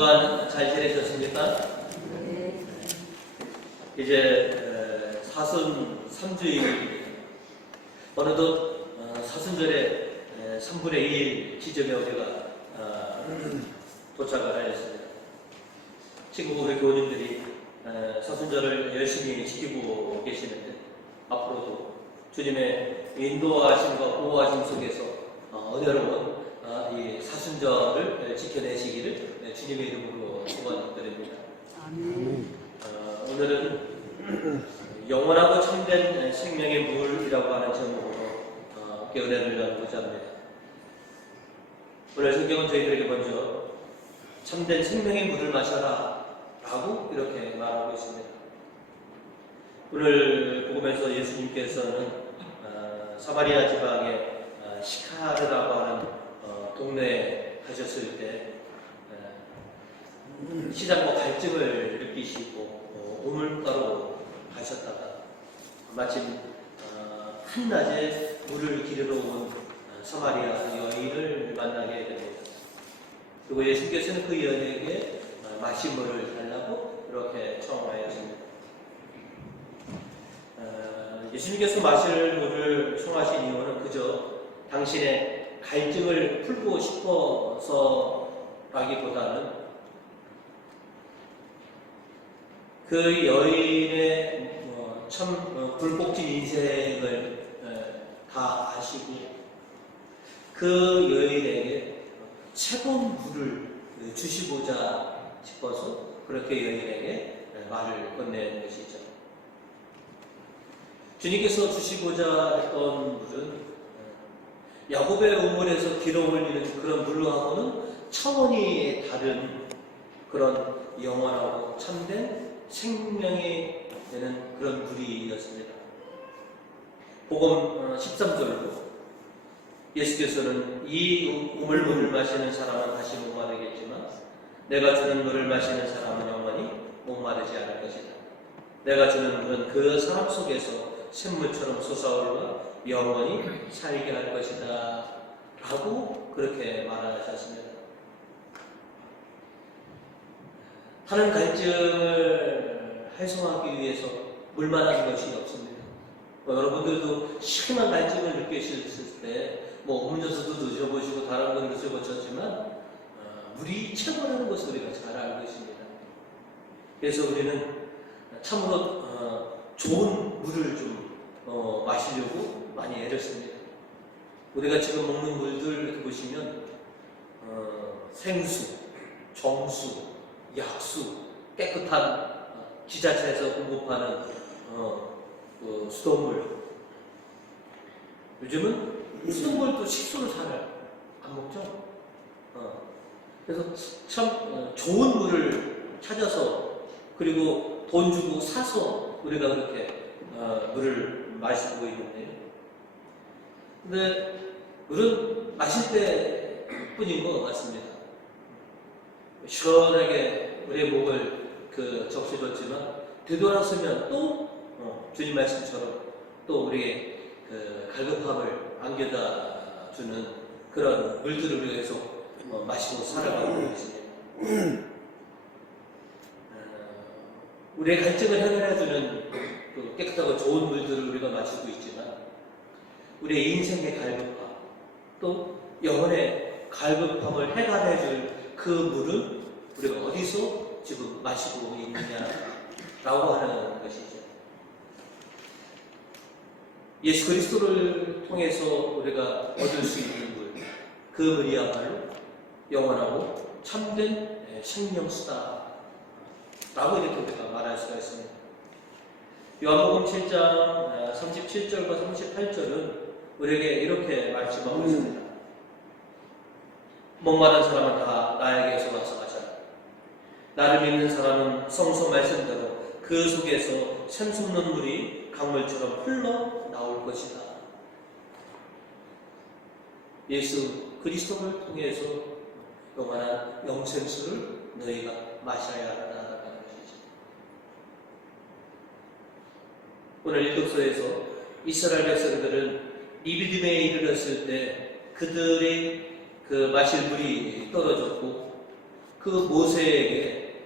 주간 잘 지내셨습니까? 네. 이제 43주일 어느덧 사순절의 3분의 1 지점에 우리가 도착을 하였습니다. 친구 우리 교우님들이 사순절을 열심히 지키고 계시는데 앞으로도 주님의 인도하심과 보호하심 속에서 은혜로운 이 사순절을 지켜내시기를 주님의 이름으로 축원드립니다. 오늘은 영원하고 참된 생명의 물이라고 하는 제목으로 은혜를 나누고자 합니다. 오늘 성경은 저희들에게 먼저 참된 생명의 물을 마셔라 라고 이렇게 말하고 있습니다. 오늘 복음에서 예수님께서는 사마리아 지방의 시카르라고 하는 동네에 가셨을 때 시장과 갈증을 느끼시고 우물가로 가셨다가 마침 한낮에 물을 기르러 온 사마리아 여인을 만나게 됩니다. 그리고 예수께서는 그 여인에게 마실 물을 달라고 그렇게 청하였습니다. 예수님께서 마실 물을 청하신 이유는 그저 당신의 갈증을 풀고 싶어서라기보다는 그 여인의 참 굴복진 인생을 다 아시고 그 여인에게 새로운 물을 주시고자 싶어서 그렇게 여인에게 말을 건넨 것이죠. 주님께서 주시고자 했던 물은 야곱의 우물에서 길어올리는 그런 물하고는 차원이 다른 그런 영원하고 참된 생명이 되는 그런 물이었습니다. 복음 13절로 예수께서는 이 우물물을 마시는 사람은 다시 목마르겠지만 내가 주는 물을 마시는 사람은 영원히 목마르지 않을 것이다. 내가 주는 물은 그 사람 속에서 샘물처럼 솟아올라 영원히 살게 할 것이다 라고 그렇게 말하셨습니다. 타는 갈증을 해소하기 위해서 물만한 것이 없습니다. 여러분들도 심한 갈증을 느끼셨을 때 음료수도 드셔보시고 다른 건 드셔보셨지만 물이 최고라는 것을 우리가 잘 알고 있습니다. 그래서 우리는 참으로 좋은 물을 좀 마시려고 많이 애를 씁니다. 우리가 지금 먹는 물들 이렇게 보시면 생수, 정수, 약수, 깨끗한 지자체에서 공급하는 수돗물. 요즘은 수돗물도 식수로 잘 안 먹죠. 그래서 참 좋은 물을 찾아서 그리고 돈 주고 사서 우리가 그렇게 물을 마시고 있는데요. 근데 물은 마실 때 뿐인 것 같습니다. 시원하게 우리의 목을 적셔줬지만 되돌아서면 또 주님 말씀처럼 또 우리의 갈급함을 안겨다 주는 그런 물들을 우리가 계속 마시고 살아가고 있습니다. 우리의 갈증을 해결해주는 깨끗하고 좋은 물들을 우리가 마시고 있지만 우리의 인생의 갈급함 또 영혼의 갈급함을 해결해줄 그 물은 우리가 어디서 지금 마시고 있느냐라고 하는 것이죠. 예수 그리스도를 통해서 우리가 얻을 수 있는 물, 그 물이야말로 영원하고 참된 생명수다 라고 이렇게 우리가 말할 수가 있습니다. 요한복음 7장 37절과 38절은 우리에게 이렇게 말씀하고 있습니다. 목마른 사람은 다 나에게서 와서 마셔라. 나를 믿는 사람은 성서 말씀대로 그 속에서 샘솟는 물이 강물처럼 흘러 나올 것이다. 예수 그리스도를 통해서 영원한 영생수를 너희가 마셔야 한다는 것이죠. 오늘 일독서에서 이스라엘 백성들은 니비딤에 이르렀을 때 그들의 그 마실 물이 떨어졌고 그 모세에게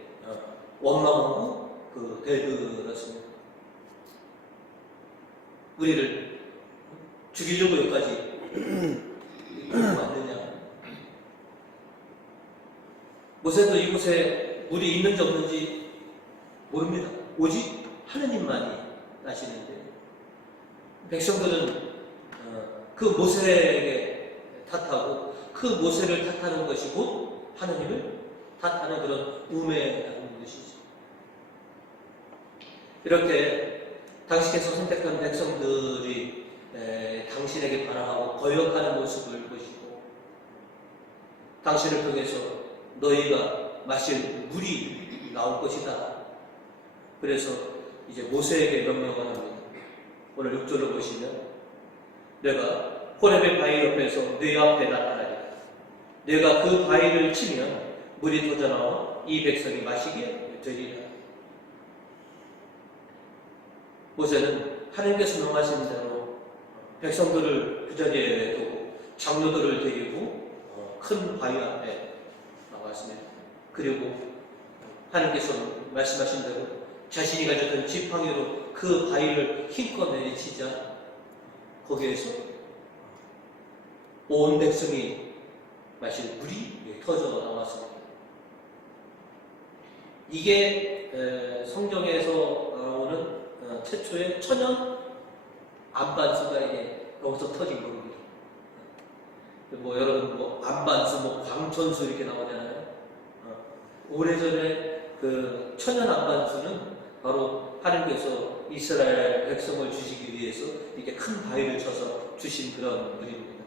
원망하고 대들었습니다. 우리를 죽이려고 여기까지 왔느냐. 모세도 이곳에 물이 있는지 없는지 모릅니다. 오직 하느님만이 아시는데, 백성들은 그 모세에게 탓하고 그 모세를 탓하는 것이 곧 하느님을 탓하는 그런 우매라는 것이죠. 이렇게 당신께서 선택한 백성들이 당신에게 반항하고 거역하는 모습을 보시고, 당신을 통해서 너희가 마실 물이 나올 것이다. 그래서 이제 모세에게 명령을 합니다. 오늘 6절로 보시면, 내가 호렙의 바위 옆에서 네 앞에 나타나리라. 내가 그 바위를 치면 물이 터져나와 이 백성이 마시게 되리라. 모세는 하나님께서 명하신 대로 백성들을 그 자리에 두고 장로들을 데리고 큰 바위 앞에 나왔습니다. 그리고 하나님께서 말씀하신 대로 자신이 가졌던 지팡이로 그 바위를 힘껏 내리치자 거기에서 온 백성이 마실 물이 터져 나왔습니다. 이게 성경에서 나오는 최초의 천연 안반수가 이제 여기서 터진 겁니다. 여러분 안반수, 광천수 이렇게 나오잖아요. 오래전에 그 천연 안반수는 바로 하나님께서 이스라엘 백성을 주시기 위해서 이렇게 큰 바위를 쳐서 주신 그런 물입니다.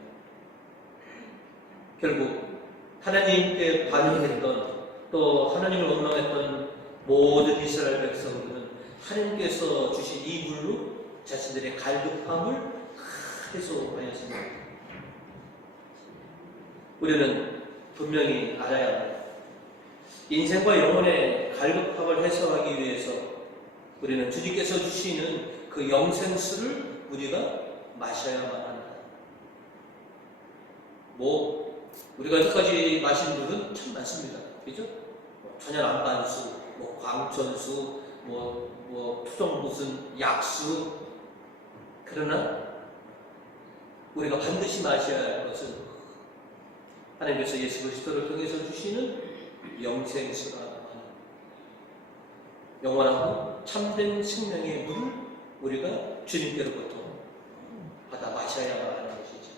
결국 하나님께 반응했던, 또 하나님을 원망했던 모든 이스라엘 백성들은 하나님께서 주신 이 물로 자신들의 갈급함을 해소하였습니다. 우리는 분명히 알아야 합니다. 인생과 영혼의 갈급함을 해소하기 위해서 우리는 주님께서 주시는 그 영생수를 우리가 마셔야만 한다. 우리가 여태까지 마신 물은 참 많습니다. 그죠? 천연 안반수, 광천수, 투정 무슨 약수. 그러나 우리가 반드시 마셔야 할 것은 하나님께서 예수 그리스도를 통해서 주시는 영생수라 합니다. 영원하고 참된 생명의 물을 우리가 주님께로부터 받아 마셔야만 하는 것이죠.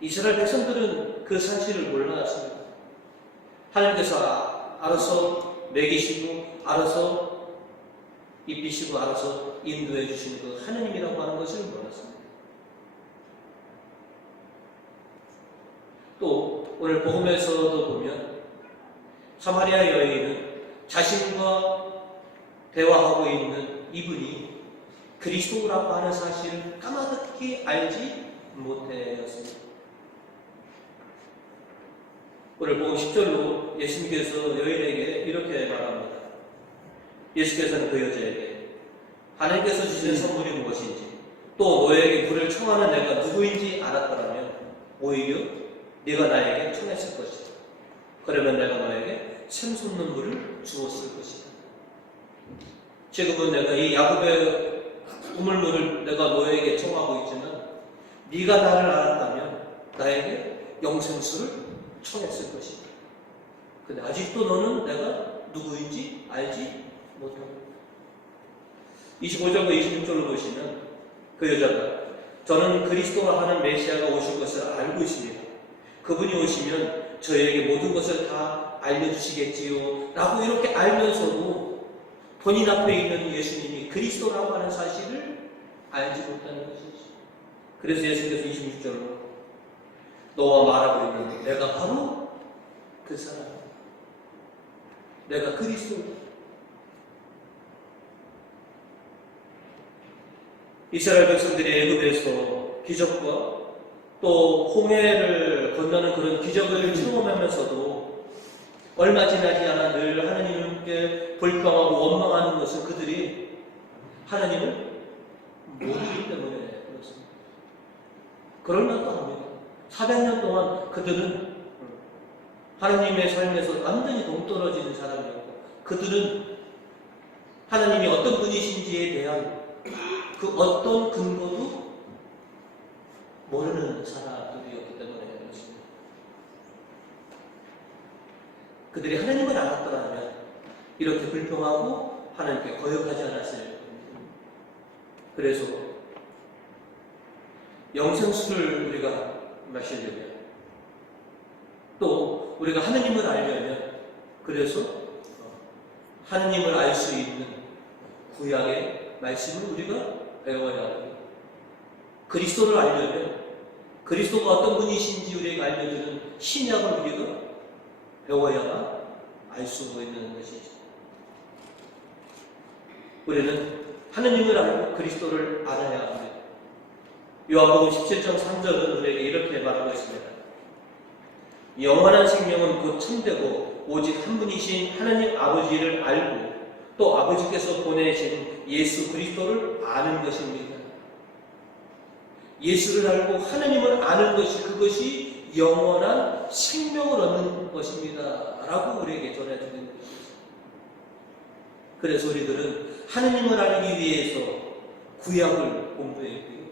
이스라엘 백성들은 그 사실을 몰랐습니다. 하나님께서 알아서 먹이시고 알아서 입히시고 알아서 인도해 주시는 그 하나님이라고 하는 것을 몰랐습니다. 또 오늘 복음에서도 보면 사마리아 여인은 자신과 대화하고 있는 이분이 그리스도라고 하는 사실을 까마득히 알지 못하였습니다. 오늘 복음 10절로 예수님께서 여인에게 이렇게 말합니다. 예수께서는 그 여자에게 하나님께서 주시는 선물이 무엇인지, 또 너에게 물을 청하는 내가 누구인지 알았더라면 오히려 네가 나에게 청했을 것이다. 그러면 내가 너에게 샘솟는 물을 주었을 것이다. 지금은 내가 이 야곱의 우물물을 내가 너에게 청하고 있지만 네가 나를 알았다면 나에게 영생수를 청했을 것이다. 근데 아직도 너는 내가 누구인지 알지 못하고. 25절과 26절로 보시면 그 여자가 저는 그리스도라 하는 메시아가 오실 것을 알고 있습니다. 그분이 오시면 저희에게 모든 것을 다 알려주시겠지요 라고 이렇게 알면서도 본인 앞에 있는 예수님이 그리스도라고 하는 사실을 알지 못하는 것이죠. 그래서 예수님께서 26절로 너와 말하고 있는 내가 바로 그 사람이다. 내가 그리스도다. 이스라엘 백성들이 애굽에서 기적과 또 홍해를 건너는 그런 기적을 경험하면서도 얼마 지나지 않아 늘 하나님께 불평하고 원망하는 것은 그들이 하나님을 모르기 때문에 그렇습니다. 그럴 만도 합니다. 400년 동안 그들은 하나님의 삶에서 완전히 동떨어지는 사람이었고, 그들은 하나님이 어떤 분이신지에 대한 그 어떤 근거도 모르는 사람들이었기 때문에 그렇습니다. 그들이 하나님을 알았더라면 이렇게 불평하고 하나님께 거역하지 않았을 겁니다. 그래서 영생수를 우리가 마시려면, 또 우리가 하나님을 알려면, 그래서 하나님을 알 수 있는 구약의 말씀을 우리가 배워야 합니다. 그리스도를 알려면 그리스도가 어떤 분이신지 우리에게 알려주는 신약을 우리가 배워야만 알 수 있는 것이죠. 우리는 하나님을 알고 그리스도를 알아야 합니다. 요한복음 17장 3절은 우리에게 이렇게 말하고 있습니다. 영원한 생명은 곧 참되고 오직 한 분이신 하나님 아버지를 알고 또 아버지께서 보내신 예수 그리스도를 아는 것입니다. 예수를 알고 하나님을 아는 것이, 그것이 영원한 생명을 얻는 것입니다 라고 우리에게 전해드리는 것이죠. 그래서 우리들은 하나님을 알기 위해서 구약을 공부했고요,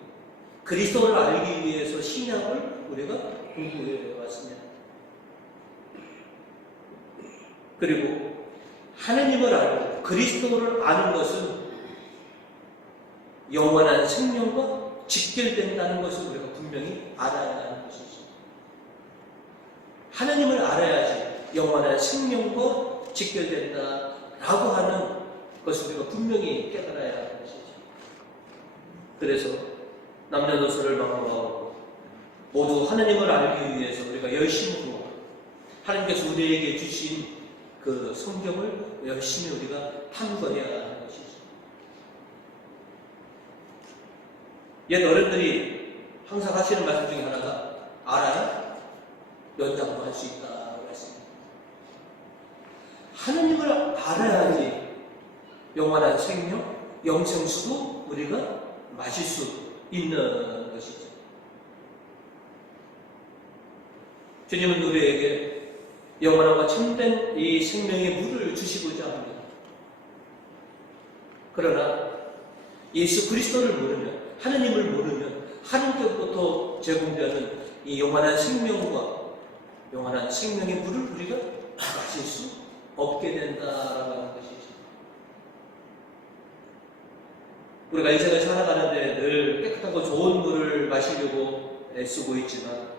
그리스도를 알기 위해서 신약을 우리가 공부해 왔습니다. 그리고 하나님을 알고 그리스도를 아는 것은 영원한 생명과 직결된다는 것을 우리가 분명히 알아야 하는 것이죠. 하나님을 알아야지 영원한 생명과 직결된다라고 하는 것을 우리가 분명히 깨달아야 하는 것이죠. 그래서 남녀노소를 막론하고 모두 하나님을 알기 위해서 우리가 열심히 하나님께서 우리에게 주신 그 성경을 열심히 우리가 탐구해야 하는 것이죠. 옛 어른들이 항상 하시는 말씀 중에 하나가 알아야 연장도 할 수 있다고 했습니다. 하나님을 알아야지 영원한 생명, 영생수도 우리가 마실 수 있는 것이죠. 주님은 우리에게 영원함과 참된 이 생명의 물을 주시고자 합니다. 그러나 예수 그리스도를 모르면, 하나님을 모르면 하나님께로부터 제공되는 이 영원한 생명과 영원한 생명의 물을 우리가 마실 수 없게 된다라고 하는 것이죠. 우리가 인생을 살아가는데 늘 깨끗하고 좋은 물을 마시려고 애쓰고 있지만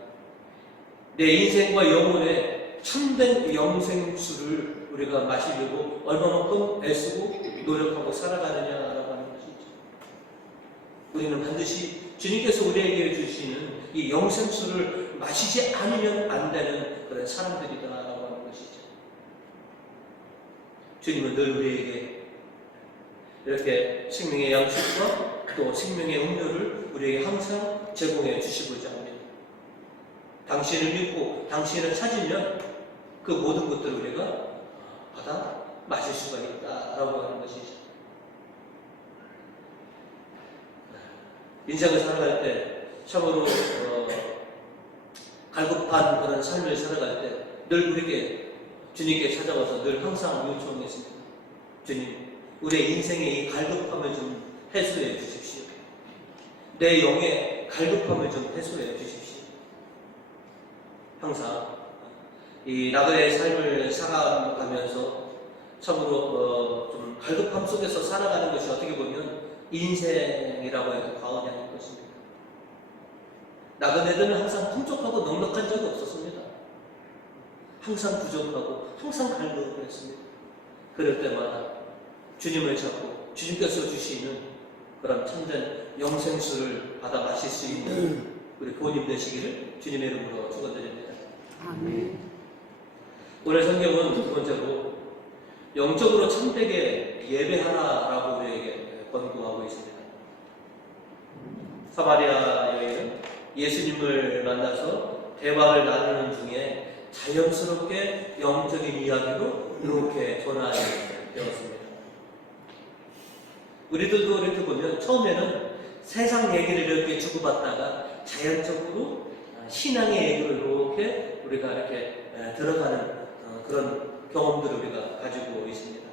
내 인생과 영혼의 참된 영생수를 우리가 마시려고 얼마만큼 애쓰고 노력하고 살아가느냐라고 하는 것이죠. 우리는 반드시 주님께서 우리에게 주시는 이 영생수를 마시지 않으면 안 되는 그런 사람들이다라고 하는 것이죠. 주님은 늘 우리에게 이렇게 생명의 양식과 또 생명의 음료를 우리에게 항상 제공해 주시고자 합니다. 당신을 믿고 당신을 찾으면 그 모든 것들을 우리가 받아 마실 수가 있다라고 하는 것이죠. 인생을 살아갈 때 참으로 갈급한 그런 삶을 살아갈 때 늘 우리에게 주님께 찾아와서 늘 항상 요청했습니다. 주님, 우리의 인생의 이 갈급함을 좀 해소해 주십시오. 내 영의 갈급함을 좀 해소해 주십시오. 항상 이 나그네의 삶을 살아가면서 참으로 좀 갈급함 속에서 살아가는 것이 어떻게 보면 인생이라고 해도 과언이 아닐 것입니다. 나그네들은 항상 풍족하고 넉넉한 적이 없었습니다. 항상 부족하고 항상 갈급했습니다. 그럴 때마다 주님을 찾고 주님께서 주시는 그런 참된 영생수를 받아 마실 수 있는 우리 부모님 되시기를 주님의 이름으로 축원드립니다. 아멘. 오늘 성경은 두 번째로 영적으로 참되게 예배하라라고 우리에게 권고하고 있습니다. 사마리아 여인은 예수님을 만나서 대화를 나누는 중에 자연스럽게 영적인 이야기로 이렇게 전환이 되었습니다. 우리들도 이렇게 보면 처음에는 세상 얘기를 이렇게 주고받다가 자연적으로 신앙의 애교를 이렇게 우리가 이렇게 들어가는 그런 경험들을 우리가 가지고 있습니다.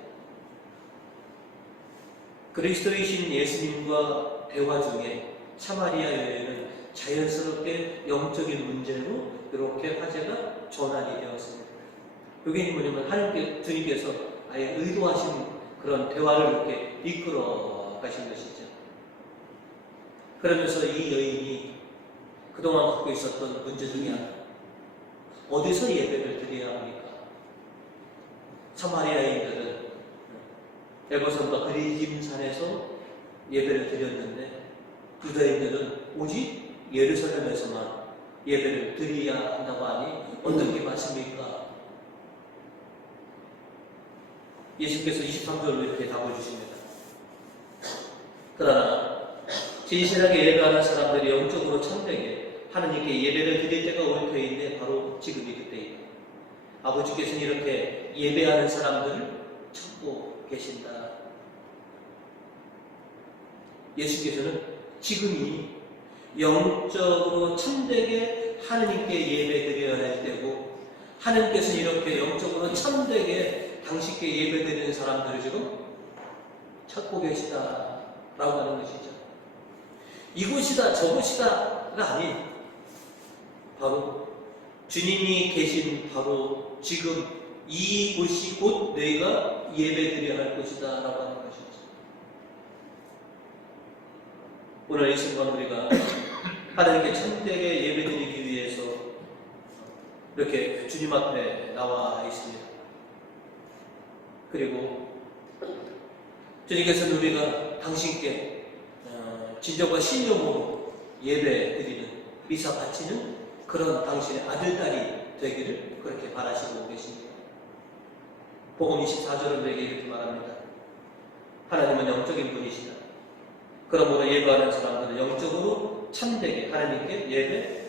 그리스도이신 예수님과 대화 중에 사마리아 여인은 자연스럽게 영적인 문제로 이렇게 화제가 전환이 되었습니다. 여기 뭐냐면 하나님께 주님께서 아예 의도하신 그런 대화를 이렇게 이끌어 가신 것이죠. 그러면서 이 여인이 그동안 갖고 있었던 문제 중에 하나, 어디서 예배를 드려야 합니까? 사마리아인들은 에버산과 그리짐산에서 예배를 드렸는데 유다인들은 오직 예루살렘에서만 예배를 드려야 한다고 하니 어떻게 맞습니까? 예수께서 23절로 이렇게 답을 주십니다. 그러나 진실하게 예배하는 사람들이 영적으로 참되게 하느님께 예배를 드릴 때가 올 터인데 바로 지금이 그때이다. 아버지께서는 이렇게 예배하는 사람들을 찾고 계신다. 예수께서는 지금이 영적으로 참되게 하느님께 예배 드려야 할 때고, 하느님께서는 이렇게 영적으로 참되게 당신께 예배 드리는 사람들을 지금 찾고 계시다라고 하는 것이죠. 이곳이다 저곳이다가 아닌 바로 주님이 계신 바로 지금 이곳이 곧 내가 예배 드려야 할 곳이다 라고 하는 것이죠. 오늘 이 순간 우리가 하나님께 참되게 예배 드리기 위해서 이렇게 주님 앞에 나와 있습니다. 그리고 주님께서는 우리가 당신께 진정과 신념으로 예배 드리는, 미사 바치는 그런 당신의 아들, 딸이 되기를 그렇게 바라시고 계십니다. 복음 24절은 우리에게 이렇게 말합니다. 하나님은 영적인 분이시다. 그러므로 예배하는 사람들은 영적으로 참되게 하나님께 예배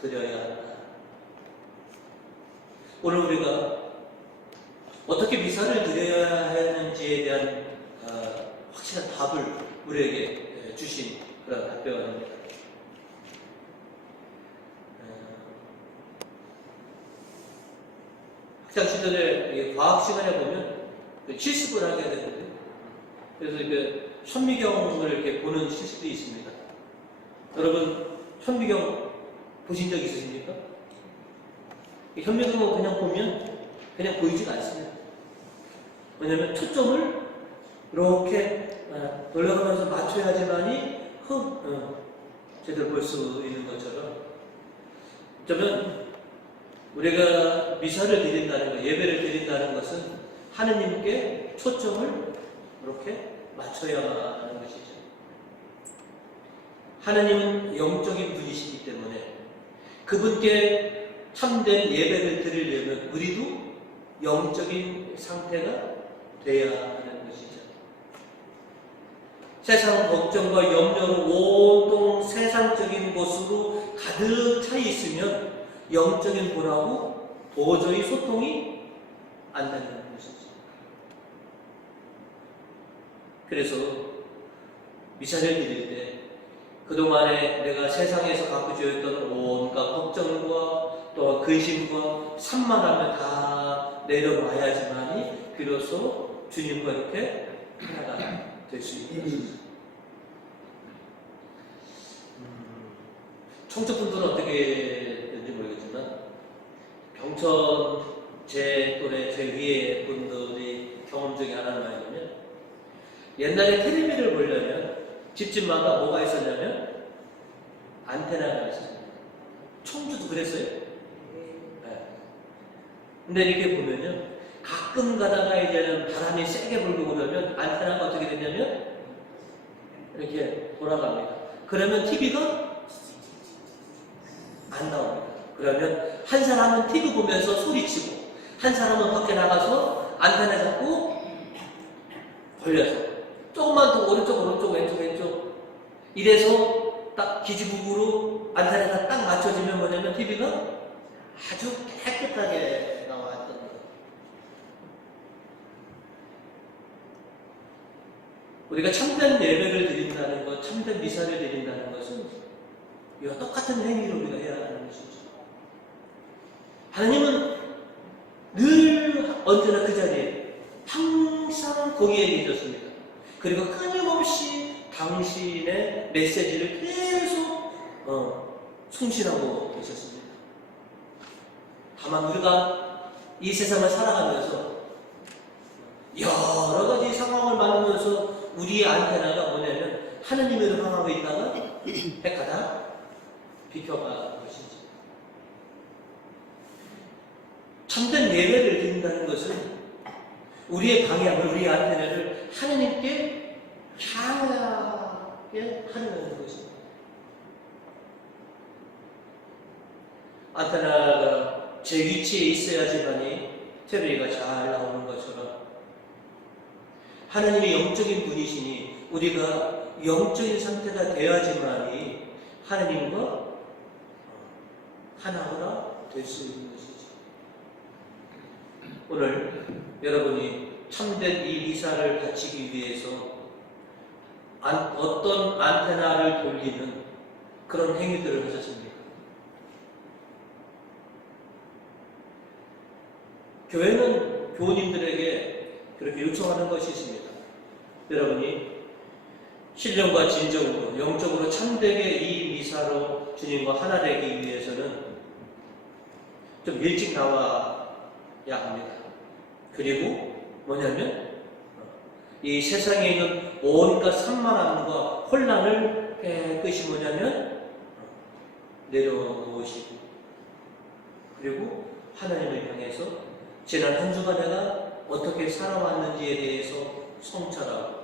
드려야 한다. 오늘 우리가 어떻게 미사를 드려야 하는지에 대한 확실한 답을 우리에게 주신 그런 답변입니다. 학창 시절에 과학 시간에 보면 실습을 하게 되는데, 그래서 그 현미경을 이렇게 보는 실습이 있습니다. 여러분 현미경 보신 적 있으십니까? 현미경을 그냥 보면 그냥 보이지가 않습니다. 왜냐하면 초점을 이렇게 돌려가면서 맞춰야지만이 제대로 볼 수 있는 것처럼, 어쩌면 우리가 미사를 드린다는 것, 예배를 드린다는 것은 하느님께 초점을 이렇게 맞춰야 하는 것이죠. 하느님은 영적인 분이시기 때문에 그분께 참된 예배를 드리려면 우리도 영적인 상태가 돼야 하는 것이죠. 세상 걱정과 염려로 온통 세상적인 것으로 가득 차 있으면 영적인 분하고 도저히 소통이 안 되는 것이죠. 그래서 미사를 드릴 때 그동안에 내가 세상에서 갖고 지었던 온갖 걱정과 또 근심과 산만하면 다 내려놔야지만이 비로소 주님과 이렇게 하나가 될 수 있는 것이죠. 청초분들은 어떻게 되는지 모르겠지만, 병천 제 또래 제 위에 분들이 경험 중에 하나는 말이냐면, 옛날에 텔레비를 보려면 집집마다 뭐가 있었냐면 안테나가 있었습니다. 청주도 그랬어요? 네. 근데 이렇게 보면요, 가끔 가다가 이제는 바람이 세게 불고 그러면 안테나가 어떻게 되냐면 이렇게 돌아갑니다. 그러면 TV가 안 나옵니다. 그러면 한 사람은 TV 보면서 소리치고, 한 사람은 밖에 나가서 안테나 잡고 벌려서 조금만 더 오른쪽 왼쪽 이래서 딱 기지국으로 안테나가 딱 맞춰지면 뭐냐면 TV가 아주 깨끗하게 나왔던 거예요. 우리가 참된 예배를 드린다는 것, 참된 미사를 드린다는 것은 이와 똑같은 행위를 우리가 해야 하는 것입니다. 것이죠. 하나님은 늘 언제나 그 자리에 항상 거기에 계셨습니다. 그리고 끊임없이 당신의 메시지를 계속 송신하고 계셨습니다. 다만 우리가 이 세상을 살아가면서 여러 가지 상황을 만나면서 우리의 안테나가 뭐냐면 하나님으로 향하고 있다가 가다 비켜가 것이지. 참된 예배를 드린다는 것은 우리의 방향을, 우리의 안테나를 하나님께 향하게 하는 것입니다. 안테나가 제 위치에 있어야지만이 테레비가 잘 나오는 것처럼 하나님이 영적인 분이시니 우리가 영적인 상태가 되어야지만이 하나님과 하나가 될 수 있는 것이죠. 오늘 여러분이 참된 이 미사를 바치기 위해서 어떤 안테나를 돌리는 그런 행위들을 하셨습니까? 교회는 교우님들에게 그렇게 요청하는 것이 있습니다. 여러분이 신령과 진정으로 영적으로 참되게 이 미사로 주님과 하나 되기 위해서는 좀 일찍 나와야 합니다. 그리고 뭐냐면 이 세상에 있는 온갖 산만함과 혼란을 깨끗이 뭐냐면 내려놓으시고, 그리고 하나님을 향해서 지난 한 주간 내가 어떻게 살아왔는지에 대해서 성찰하고,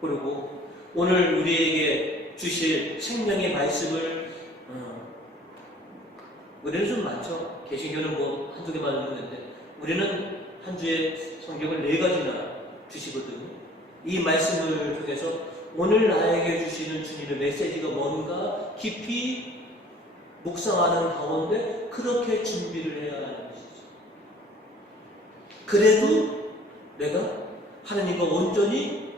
그리고 오늘 우리에게 주실 생명의 말씀을 우리는 좀 많죠. 개신교는 뭐 한두 개만 읽는데 우리는 한 주에 성경을 4가지나 주시거든요. 이 말씀을 통해서 오늘 나에게 주시는 주님의 메시지가 뭔가 깊이 묵상하는 가운데 그렇게 준비를 해야 하는 것이죠. 그래도 내가 하나님과 온전히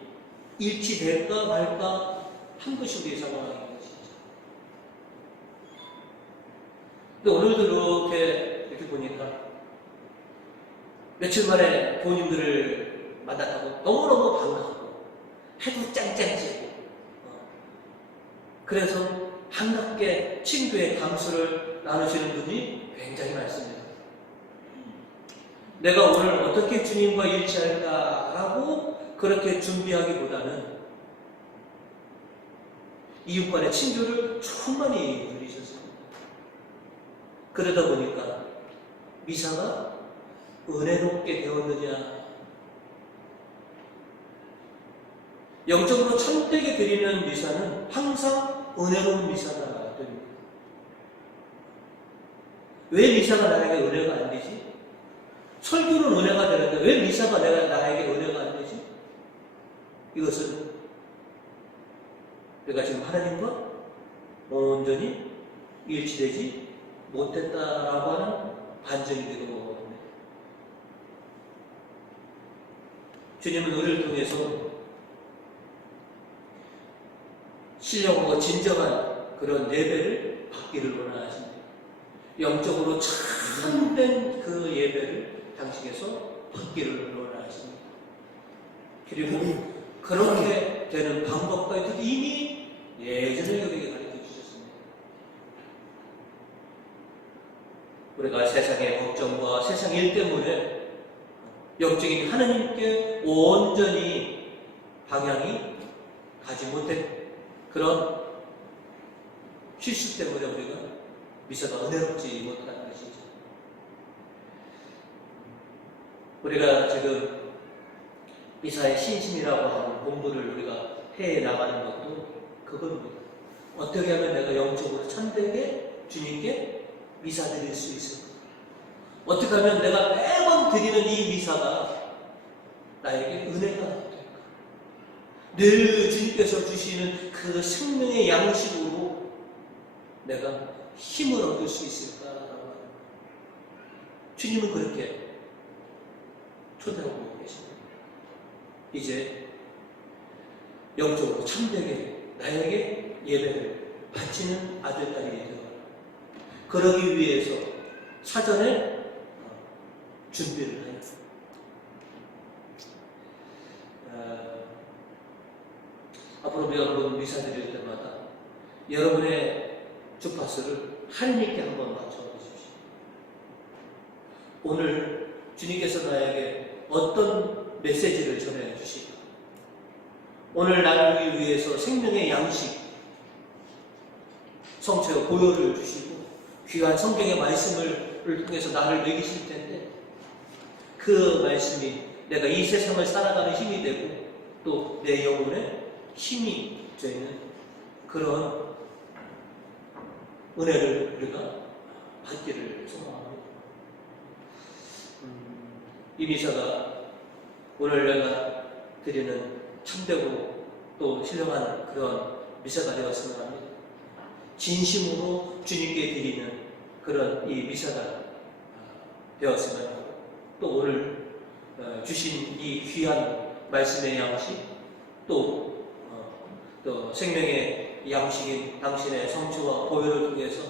일치될까 말까 한 것이 우리의 상황인 것이죠. 근데 오늘도 이렇게 보니까 며칠 만에 부모님들을 만났다고 너무너무 반갑고 해도 짱짱지고 그래서 반갑게 친구의 감수를 나누시는 분이 굉장히 많습니다. 내가 오늘 어떻게 주님과 일치할까라고 그렇게 준비하기보다는 이웃간의 친교를 충만히 누리셨습니다. 그러다 보니까 미사가 은혜롭게 되었느냐, 영적으로 참되게 드리는 미사는 항상 은혜로운 미사가 됩니다. 왜 미사가 나에게 은혜가 안 되지? 설교는 은혜가 되는데 왜 미사가 나에게 은혜가 안 되지? 이것은 내가 지금 하나님과 온전히 일치되지 못했다라고 하는 반증이 되는 거거든요. 주님은 우리를 통해서 신령하고 진정한 그런 예배를 받기를 원하십니다. 영적으로 참된 그 예배를 당신께서 받기를 원하십니다. 그리고 그렇게 되는 방법과 이미 예전에 우리에게 가르쳐 주셨습니다. 우리가 세상의 걱정과 세상 일 때문에 영적인 하나님께 온전히 방향이 가지 못한 그런 실수 때문에 우리가 미사가 은혜롭지 못하는 것이죠. 우리가 지금 미사의 신심이라고 하는 공부를 우리가 해 나가는 것도 그겁니다. 어떻게 하면 내가 영적으로 참되게 주님께 미사 드릴 수 있을까? 어떻게 하면 내가 매번 드리는 이 미사가 나에게 은혜가 될까? 늘 주님께서 주시는 그 생명의 양식으로 내가 힘을 얻을 수 있을까라고 합니다. 주님은 그렇게 초대하고 계십니다. 이제 영적으로 참되게 나에게 예배를 바치는 아들, 딸이 되어 그러기 위해서 사전에 준비를 해요. 앞으로 여러분 미사 드릴 때마다 여러분의 주파수를 하나님께 한번 맞춰보십시오. 오늘 주님께서 나에게 어떤 메시지를 전해주실까? 오늘 나를 위해서 생명의 양식, 성체와 보혈을 주시고 귀한 성경의 말씀을 통해서 나를 먹이실 텐데 그 말씀이 내가 이 세상을 살아가는 힘이 되고 또 내 영혼에 힘이 되는 그런 은혜를 우리가 받기를 소망합니다. 이 미사가 오늘 내가 드리는 참되고 또 신령한 그런 미사가 되었으면 합니다. 진심으로 주님께 드리는 그런 이 미사가 되었으면 하고 또 오늘 주신 이 귀한 말씀의 양식 또 생명의 양식인 당신의 성취와 보혈을 통해서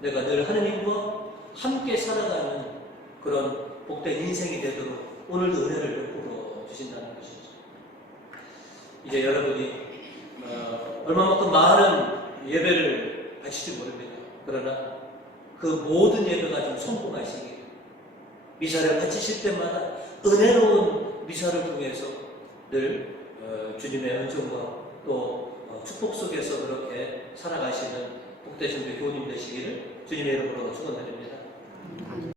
내가 늘 하느님과 함께 살아가는 그런 복된 인생이 되도록 오늘도 은혜를 베풀어 주신다는 것이죠. 이제 여러분이 얼마만큼 많은 예배를 바칠지 모릅니다. 그러나 그 모든 예배가 좀 성공하시길 미사를 바치실 때마다 은혜로운 미사를 통해서 늘 주님의 은총과 또 축복 속에서 그렇게 살아가시는 복되신 우리 교우님 되시기를 주님의 이름으로 축원드립니다.